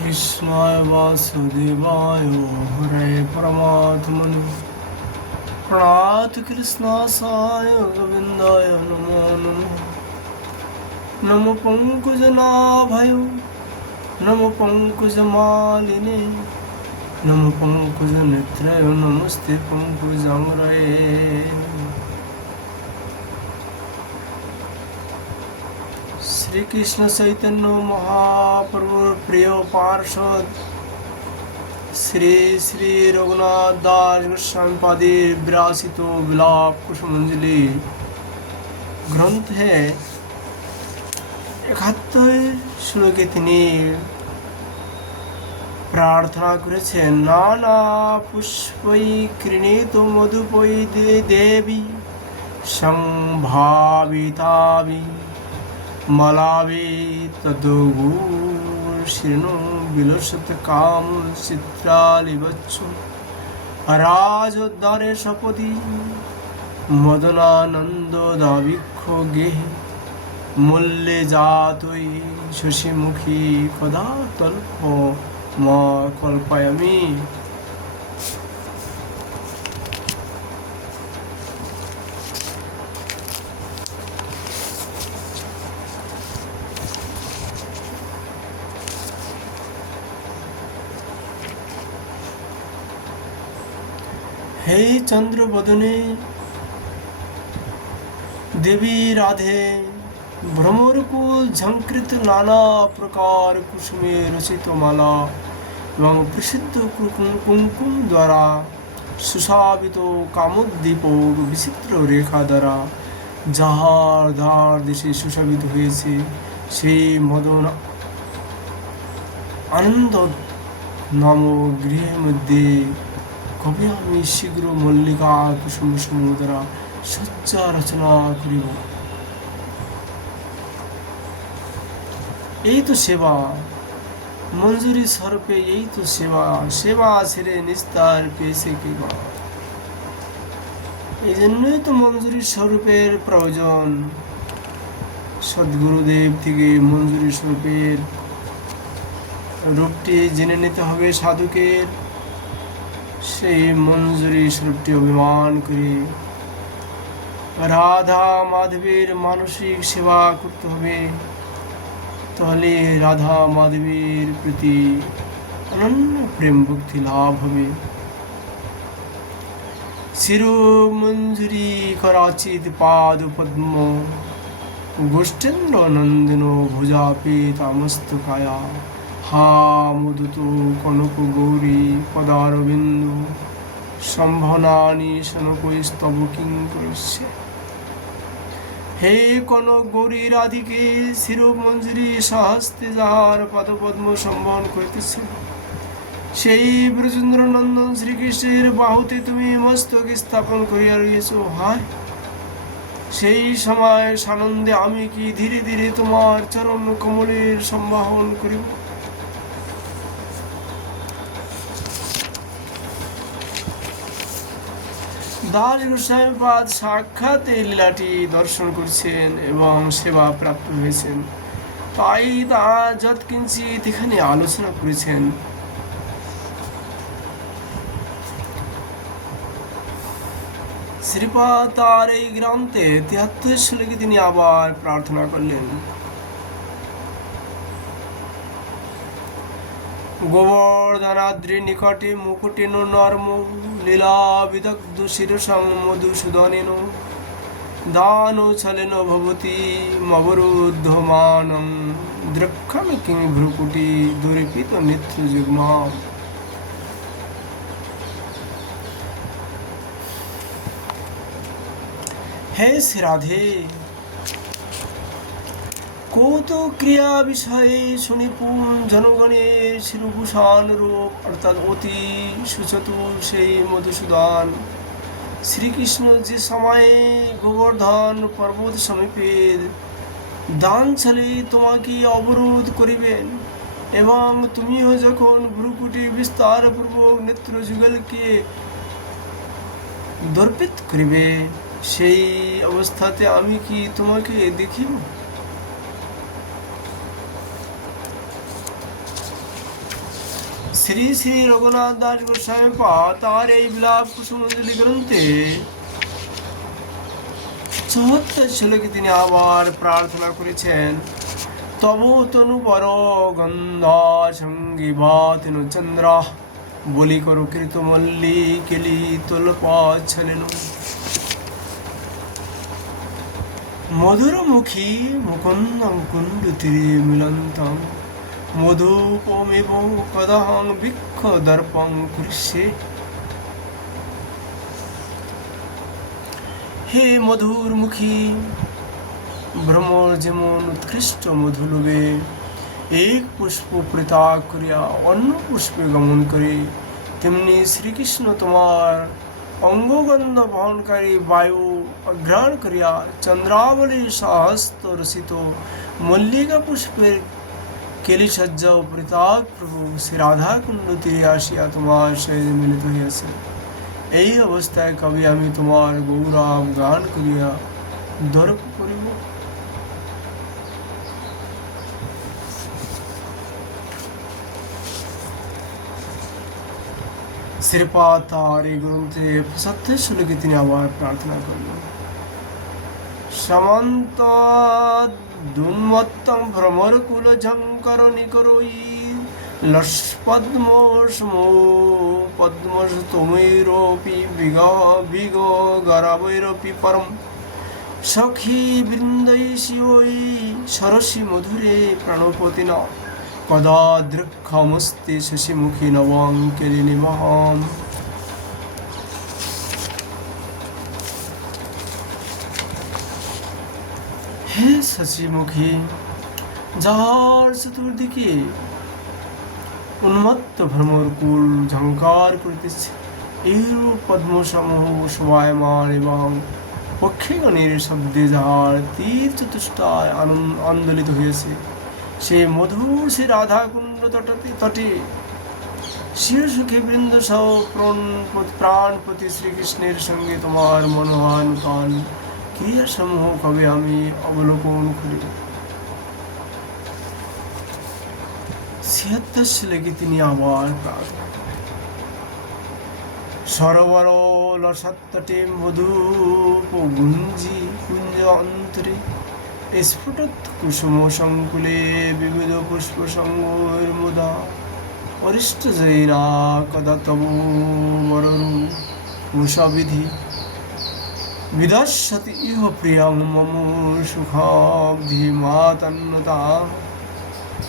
कृष्णाय वासुदेवाय हरे परमात्मने प्रणत कृष्णासाय गोविंदाय नमो नमः। नमो पंकजनाभय नमो पंकजमालिने नमो पंकजनेत्रय नमस्ते पंकजांग्रये। श्री कृष्ण चैतन्य महाप्रभु प्रिय पार्षद श्री श्री रघुनाथ दास गोस्वामी पादी विरासित বিলাপ কুসুমাঞ্জলি গ্রন্থে ৭১ শ্লোকে তিনি প্রার্থনা করেছেন, নানা পুষ্পৈ কৃণীত মধুপৈ দেবী সম্ভাবিতাবি মালাবি তদ্গূর্ষিণো বিলসত কাম চিত্রালিবচ্ছ রাজোদ্ধারে সপদি মদনানন্দ দাবিক্ষ গেহে মূল্যে জাতই শশীমুখী কদা তল্প মা কল্পায়ামি। हे चंद्रबदने देवी राधे भ्रमरकुल झंकृत नाना प्रकार कुसुमे रचित माला एवं प्रसिद्ध कुमकुम द्वारा सुशाभित कामोद्दीप विचित्र रेखा द्वारा যাহার ধার দেশে সুশোভিত হয়েছে সেই মদন আনন্দ নামক গৃহের মধ্যে কবে আমি শীঘ্র মল্লিকা কুসুম সমুদ্রা সজ্জা রচনা করিব। এই তো সেবা মঞ্জুরি স্বরূপে, এই তো সেবা, সেবা ছেড়ে নিস্তার পেয়েছে কি বা। এই জন্যই তো মঞ্জুরি স্বরূপের প্রয়োজন। সদ্গুরুদেব থেকে মঞ্জুরি স্বরূপের রূপটি জেনে নিতে হবে সাধকের। সেই মঞ্জুরি স্বরূপটি অভিমান করে রাধা মাধবের মানসিক সেবা করতে হবে, তাহলে রাধা মাধবের প্রতি অনন্য প্রেম ভক্তি লাভ হবে। শির মঞ্জুরি করাচিত পাদ পদ্ম গোষ্ঠেন্দ্র নন্দন ভুজা পেতামস্তকায়া হা মুদুত কনক গৌরী পদারবিন্দু সম্ভনানি শনকৈস্তব কিঙ্করস্য। হে কনক গৌরী রাধিকে শির মঞ্জুরি সহস্তে যাহার পদপদ্ম সম্বন করিতেছে, সেই ব্রজেন্দ্র নন্দন শ্রীকৃষ্ণের বাহুতে তুমি মস্তক স্থাপন করিয়া রয়েছ। হায়, সেই সময় সানন্দে আমি কি ধীরে ধীরে তোমার চরণ কমলের সম্বাহন করিব। দাস গোস্বামীপাদ সাক্ষাৎ এই লীলাটি দর্শন করছেন এবং সেবা প্রাপ্ত হয়েছেন, তাই তা যৎকিঞ্চিৎ এখানে আলোচনা করেছেন। শ্রীপাদ তার এই গ্রন্থে ৭৩ শ্লোকে তিনি আবার প্রার্থনা করলেন, গোবর্ধনাদ্রি নিকটে মুকুটেন নর্ম লীলা বিদগ্ধ শিরসং মধুসূদনেন দান ছলেন ভবতি মবরুদ্ধমানং দ্রক্ষামি কিং ভ্রুকুটি দুরিপিত নেত্র যুগ্মা। হে শ্রী রাধে, কৌতুক ক্রিয়া বিষয়ে সুনিপুণ জনগণের শিরভূষণ রূপ অর্থাৎ অতি সুচতুর সেই মধুসূদন শ্রীকৃষ্ণ যে সময়ে গোবর্ধন পর্বত সমীপের দান ছলে তোমাকে অবরোধ করিবেন এবং তুমিও যখন ভ্রুকুটি বিস্তারপূর্বক নেত্র যুগলকে দর্পিত করিবে, সেই অবস্থাতে আমি কি তোমাকে দেখিব? শ্রী শ্রী রঘুনাথ দাস গোস্বামী পাদ তার এই বিলাপ কুসুমাঞ্জলি গ্রন্থে ৭৪ শ্লোকে তিনি আবার প্রার্থনা করেছেন, তব তনু পর গন্ধা সঙ্গী ভাতিন চন্দ্র বলি করো কৃত মল্লি কেলি তোলপাছনেন। মধুরমুখী মুকুন্দং কুন্ডু তীরে মিলন্তং মধুপমেব কদহং বৃক্ষ দর্পং কৃষ্যে। হে মধুর মুখী, ভ্রমর যেমন উৎকৃষ্ট মধু লোভে এক পুষ্প পরিত্যাগ করিয়া অন্য পুষ্পে গমন করে, তেমনি শ্রীকৃষ্ণ তোমার অঙ্গগন্ধ বহনকারী বায়ু অঘ্রাণ করিয়া চন্দ্রাবলী সহস্ত রচিত মল্লিকা পুষ্পের কেলিসজ্জা ও পরিত্যাগ প্রভু শ্রী রাধাকুণ্ড তীরে আসিয়া তোমার সহিত মিলিত হইয়াছে। এই অবস্থায় কবি আমি তোমার গৌরব গান করিয়া দর্প করিব। শ্রীপাদ তার এই গ্রন্থে ৭৫ শ্লোকে তিনি আবার প্রার্থনা করলেন, সমন্ত দুন্মত্তং ভ্রমর কুল ঝঙ্কর নিকরই লস্পদ্ম সমো পদ্মস তোমৈরপি বিগ গরাবৈরপি পরম সখী বৃন্দৈশিওই সরসি মধুরে প্রাণপতিনা কদা দৃক্ষমস্তি শশিমুখী নবং কেলিনিমহম। হে শশিমুখী, যার চতুর্দিকে উন্মত্ত ভ্রমরকুল ঝঙ্কার করিতেছে, এইরূপ পদ্মসমূহ শোভায়মান এবং পক্ষীগণের শব্দে যাহার তীর চতুষ্টায় আন্দোলিত হয়েছে, সে মধুর সে রাধাকুণ্ড তটে শিরসুখী বৃন্দ সহ প্রাণপতি শ্রীকৃষ্ণের সঙ্গে তোমার মনোহানুতান ক্রিয়াসমূহ কবে আমি অবলোকন করি। ৭৬ শ্লোকে তিনি আবার প্রার্থনা, সরোবর লসত্তটে মধুপ গুঞ্জি কুঞ্জ অন্তরে স্ফুটত কুসুম সংকুলে বিবিধ পুষ্প সঙ্গর মুদা অরিষ্ট জৈনা কদা তব মররু মুষাবিধি বিদর্শতি ইহ প্রিয়ং মম সুখাব্ধি মাতন্নতা।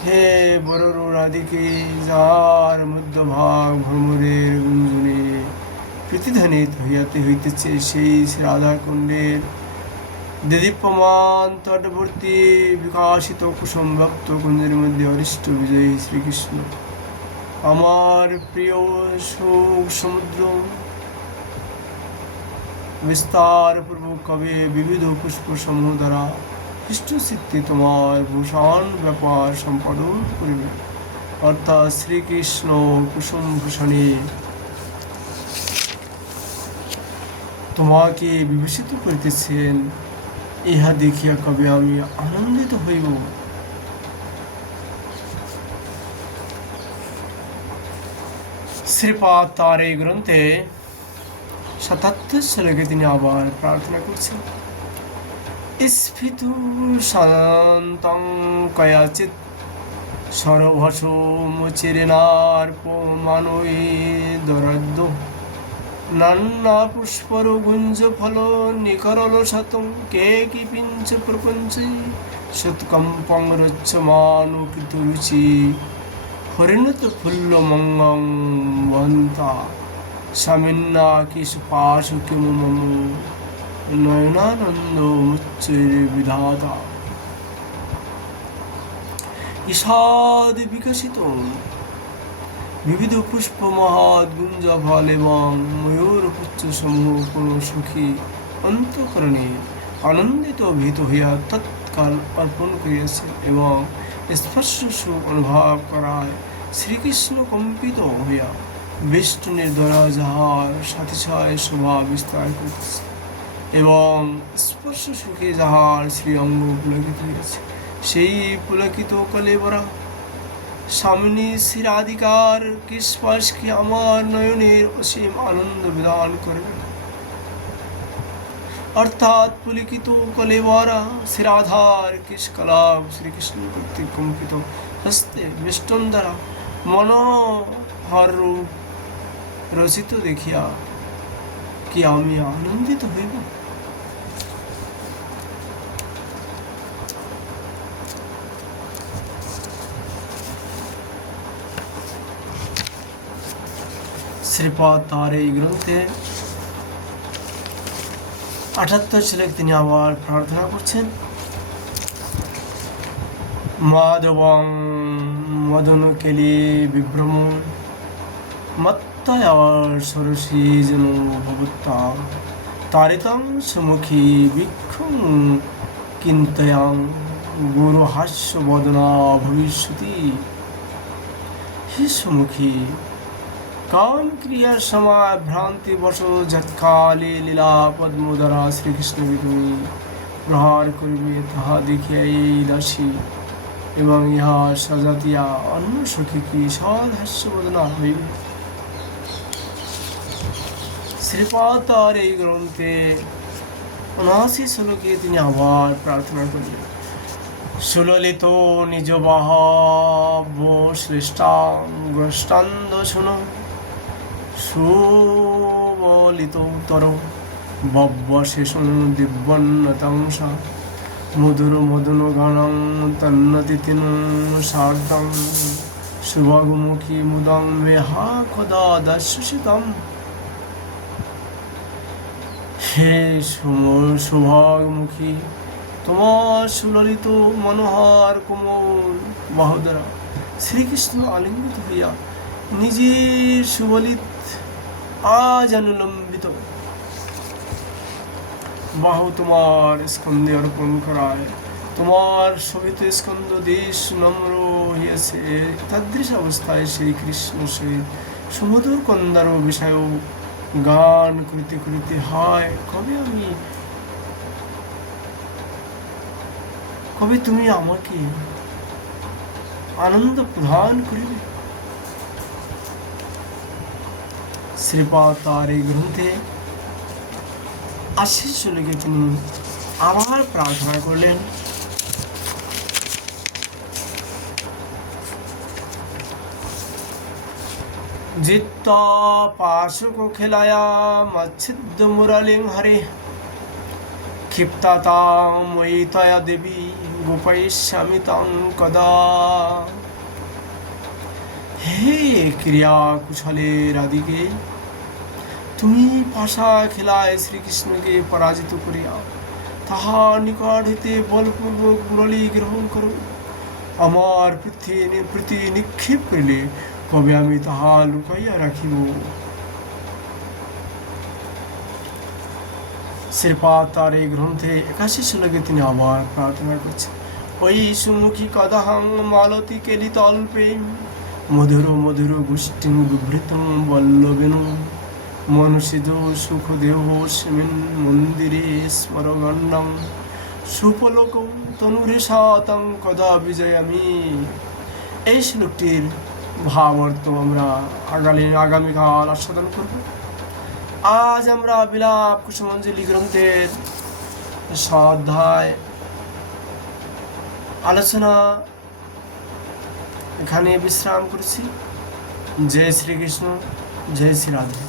হে বররু রাধিকে, যার মধ্যভাগ ভ্রমরের গুঞ্জনে প্রতিধ্বনিত হইতেছে, সেই শ্রী রাধাকুণ্ডের দেদীপ্যমান তটবর্তী বিকাশিত কুসুম ভক্ত কুঞ্জের মধ্যে অরিষ্ট বিজয়ী শ্রীকৃষ্ণ আমার প্রিয় সুখ সমুদ্র বিস্তার পূর্বক কবে বিবিধ পুষ্প সমূহ দ্বারা হৃষ্টচিত্তে তোমার ভূষণ ব্যাপার সম্পাদন করিবে, অর্থাৎ শ্রীকৃষ্ণ কুসুম ভূষণে তোমাকে বিভূষিত করিতেছেন, ইহা দেখিয়া কবে আমি আনন্দিত হইব। শ্রীপাদ তার এই গ্রন্থে ৭৭ শ্লোকে তিনি আবার প্রার্থনা করছেন, স্ফীতু শান্তং কয়াচিৎ সরভসোমচিরেনার্পমানৈ দরাদ্য নান্না পুষ্পর গুঞ্জ ফল নিকরল শতং কে কি পিঞ্চ প্রপঞ্চৈ সৎকম্পং রচ্ছমানুকৃত রুচি হরিণত ফুল্ল মঙ্গং বন্তা স্বামিন্না কিস পাশ কিম মম নয়নানন্দ মুচ্চৈর বিধাতা। ঈষাদ বিকশিত বিবিধ পুষ্প মহৎ গুঞ্জ ফল এবং ময়ূর পুচ্ছ সমূহ কোন সুখী অন্তঃকরণে আনন্দিত ভীত হইয়া তৎকাল অর্পণ করিয়াছেন এবং স্পর্শ সুখ অনুভব করায় শ্রীকৃষ্ণ কম্পিত হইয়া বেষ্টনের দ্বারা যাহার সাতিশয় শোভা বিস্তার করিতেছে এবং স্পর্শ সুখে যাহার শ্রী অঙ্গ পুলকিত হইয়াছে, সেই পুলকিত কলেবরা স্বামিনী শ্রী রাধিকার কি স্পর্শ কি আমার নয়নের অসীম আনন্দ বিধান করবে। অর্থাৎ পুলিকিত কলেবরা শ্রী রাধার কিস কলাপ শ্রীকৃষ্ণ কর্তৃক কম্পিত হস্তে বেষ্টন দ্বারা মনোহর রূপ রচিত দেখিয়া কি আমি আনন্দিত হইব। শ্রীপাদ তার এই গ্রন্থে 78 শ্লোক তিনি আবার প্রার্থনা করছেন। মাধবং মদন কেলি বিভ্রম মত্তয়ার সরসী যেন ভবত্তা তারিতাং সমুখী বিক্ষুং কিন্তয়াং গুরু হাস্য বদনা ভবিষ্যতি। হে সমুখী, কাম ক্রিয়ার সময় ভ্রান্তি বশ যৎকালে লীলা পদ্ম দ্বারা শ্রীকৃষ্ণকে তুমি প্রহার করিবে, তাহা দেখিয়া এই দাসী এবং ইহা সজাতিয়া অন্য সখী কি সদ হাস্যবদনা হইবে। শ্রীপাদ তার এই গ্রন্থে 79 শ্লোকে তিনি আবার প্রার্থনা করলেন। সুললিত নিজ বাহব শ্রেষ্ঠাঙ্গষ্টান্দ শুনো সুবলিত তর বব্বশেষ দিব্যন্নতাংশা মধুর মদন গানং তন্নতিতিন সার্ধং শুভগুমুখী মুদং বেহা খোদা দর্শিতম। হে শুভগুমুখী, তোমার সুললিত মনোহর কোমল বাহু দ্বারা শ্রীকৃষ্ণ আলিঙ্গিত হইয়া নিজের সুবলিত আজ অনুলম্বিত বাহু তোমার স্কন্ধে অর্পণ করায় তোমার শোভিত স্কন্ধ দেশ নম্র হইয়াছে। তাদৃশ অবস্থায় শ্রীকৃষ্ণ সহিত সুমধুর কন্দার বিষয় গান করিতে করিতে হায় কবে তুমি আমাকে আনন্দ প্রদান করিবে। শ্রীপাদ তার এই গ্রন্থে 80 শ্লোকে তিনি আবার প্রার্থনা করলেন। জিত্তা পাশুক খেলায়া মচ্ছিদ্দ মুরালিং হরে ক্ষিপ্তা তাং ময়ি তয়া দেবী গোপয়িষ্যামি তাং কদা। হে ক্রিয়া কুশলের আদিকে, তুমি পাশা খেলায় শ্রীকৃষ্ণকে পরাজিত করিয়া তাহার নিকট হইতে বলপূর্বক মুরলী গ্রহণ করো। আমার প্রতি নিক্ষেপ করিলে কবে আমি তাহা লুকাইয়া রাখিব। শ্রীপাদ তার এই গ্রন্থে 81 শ্লোকে তিনি আবার প্রার্থনা করছেন। ওই সুমুখী কদাহং মালতী কেলি তল্পে মধুর মধুর গোষ্ঠীং বিভৃতং বল্লবেন মনুষিদ সুখ দেহ স্মিন মন্দিরে স্মরগণ্ডং সুপলোকং তনুরে সাতং কদা বিজয়ামি। এই শ্লোকটির ভাবার্থ আমরা আগামীকাল আস্বাদন করব। আজ আমরা বিলাপ কুসুমাঞ্জলি গ্রন্থের অধ্যায় আলোচনা এখানে বিশ্রাম করেছি। জয় শ্রীকৃষ্ণ, জয় শ্রী রাধে।